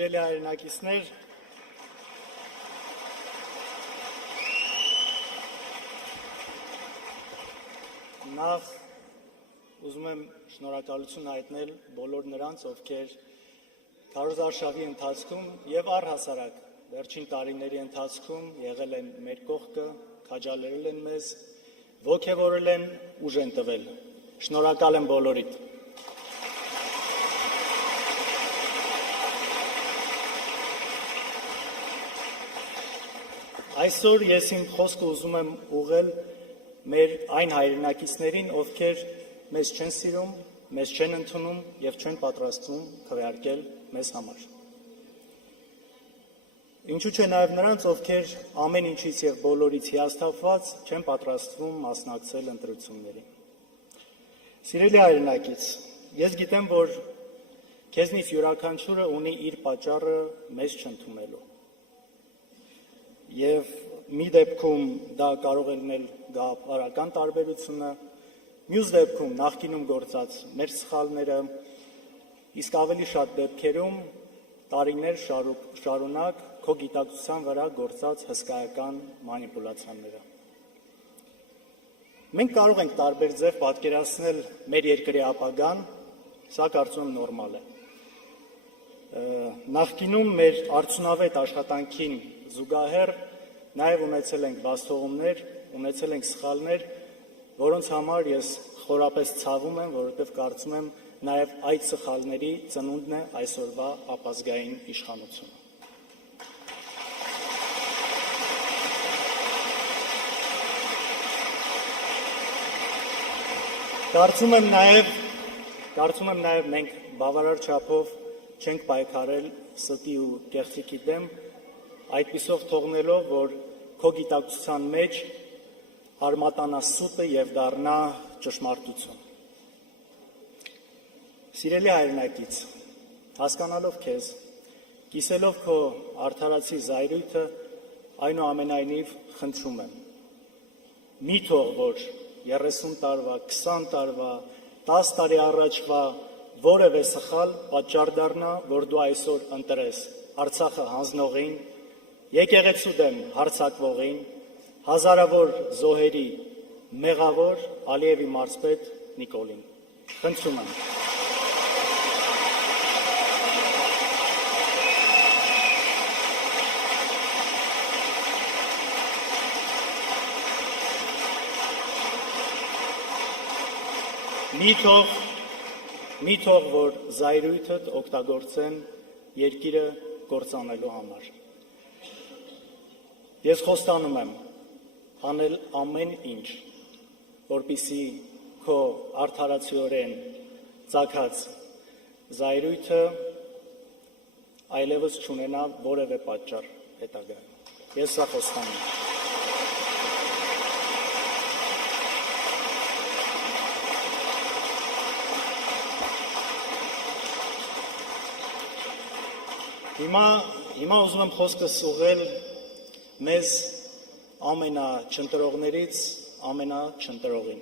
Սիրելի հայրենակիցներ, նախ ուզում եմ շնորհակալություն հայտնել բոլոր նրանց, ովքեր քարոզարշավի ընթացքում եւ առհասարակ վերջին տարիների ընթացքում եղել են մեր կողքը, քաջալերել են մեզ, ոգևորել են, ուժ են տվել։ Շնորհակալ եմ բոլորիդ։ Այսօր ես իմ խոսքը ուզում եմ ուղղել մեր այն հայրենակիցներին, ովքեր մեզ չեն սիրում, մեզ չեն ընդունում եւ չեն պատրաստվում քվեարկել մեզ համար։ Ինչու՞ չէ նաեւ նրանց, ովքեր ամեն ինչից եւ բոլորից հիասթափված չեն պատրաստվում մասնակցել ընտրություններին։ Սիրելի հայրենակից, ես գիտեմ, որ քեզնից յուրաքանչյուրը ունի իր պատճառը մեզ չընդունելու։ Եվ մի դեպքում դա կարող է լինել գաղափարական տարբերությունը, մյուս դեպքում նախկինում գործած մեր սխալները, իսկ ավելի շատ դեպքերում տարիներ շարունակ քո գիտակցության վրա գործած հսկայական մանիպուլյացիաները։ Մենք կարող ենք տարբեր ձև պատկերացնել մեր երկրի ապագան, սա կարծում եմ նորմալ է։ Նախկինում մեր արդյունավետ աշխատանքին զուգահեռ նաև ունեցել ենք բացթողումներ, ունեցել ենք սխալներ, որոնց համար ես խորապես ցավում եմ, որովհետև կարծում եմ նաև այդ սխալների ծնունդն է այսօրվա ապազգային իշխանությունը։ Կարծում եմ նաև մենք բավարար չափով չենք պայքարել ստի ու կեղծիքի դեմ, այդպիսով թողնելով, որ քո գիտակցության մեջ արմատանա սուտը եւ դառնա ճշմարտություն։ Սիրելի հայրենակից, հասկանալով քեզ, կիսելով քո արդարացի զայրույթը, այնուամենայնիվ խնդրում եմ, մի թող, որ 30 տարվա, 20 տարվա, 10 տարի առաջվա որևէ սխալ պատճառ դառնա, որ դու այսօր ընտրես Արցախը հանձնողին, եկեղեցու դեմ հարձակվողին, հազարավոր զոհերի մեղավոր Ալիևի մարզպետ Նիկոլին։ Խնդրում եմ։ Մի թող, որ զայրույթդ օգտագործեն երկիրը կործանելու համար։ Ես խոստանում եմ անել ամեն ինչ, որպեսզի քո արդարացիորեն ծագած զայրույթը այլևս չունենա որևէ պատճառ հետագայում։ Ես սա խոստանում եմ։ Հիմա ուզում եմ խոսքս ուղղել մեզ ամենաչընտրողներից ամենաչընտրողին։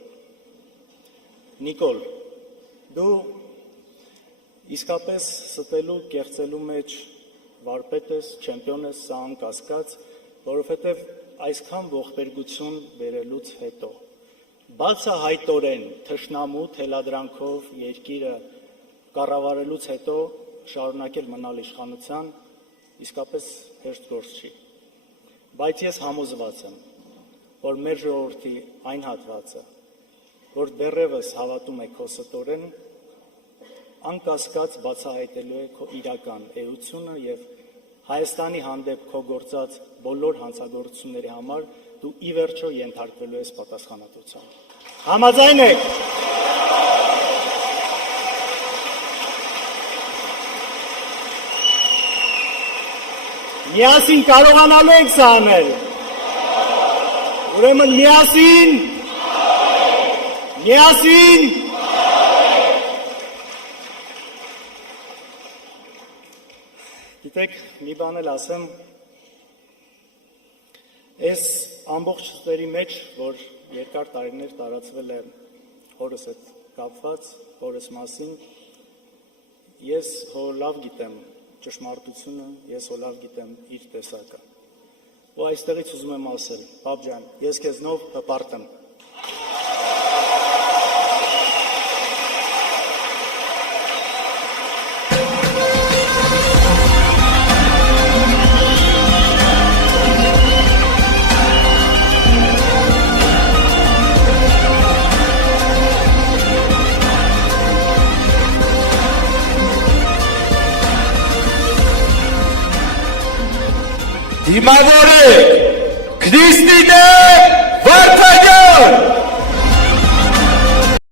Նիկոլ, դու իսկապես ստելու, կեղծելու մեջ վարպետ ես, չեմպիոն ես, սա անկասկած, որովհետև այսքան ողբերգություն բերելուց հետո, բացահայտորեն թշնամու թելադրանքով երկիրը կառավարելուց հետո շարունակել մնալ իշխանության, իսկապես հեշտ գործ չի։ Բայց ես համոզված եմ, որ մեր ժողովրդի այն հատվածը, որ դեռևս հավատում է քո ստորեն, անկասկած բացահայտելու է քո իրական էությունը եւ Հայաստանի հանդեպ քո գործած բոլոր հանցագործությունների համար դու ի վերջո ենթարկվելու ես պատասխանատվության։ Համաձայն եք։ Միասին կարողանալու ենք սա անել։ Ուրեմն միասին։ Գիտեք, մի բան էլ ասեմ, այս ամբողջ ստերի մեջ, որ երկար տարիներ տարածվել է հորս հետ կապված, հորս մասին, ես լավ գիտեմ, ճշմարտությունը ես ոլավ գիտեմ իր տեսակը։ Ու այստեղից ուզում եմ ասել, պապ ջան, ես քեզնով հպարտ եմ։ Դիմավոր է Քրիստինե Վարդանյան։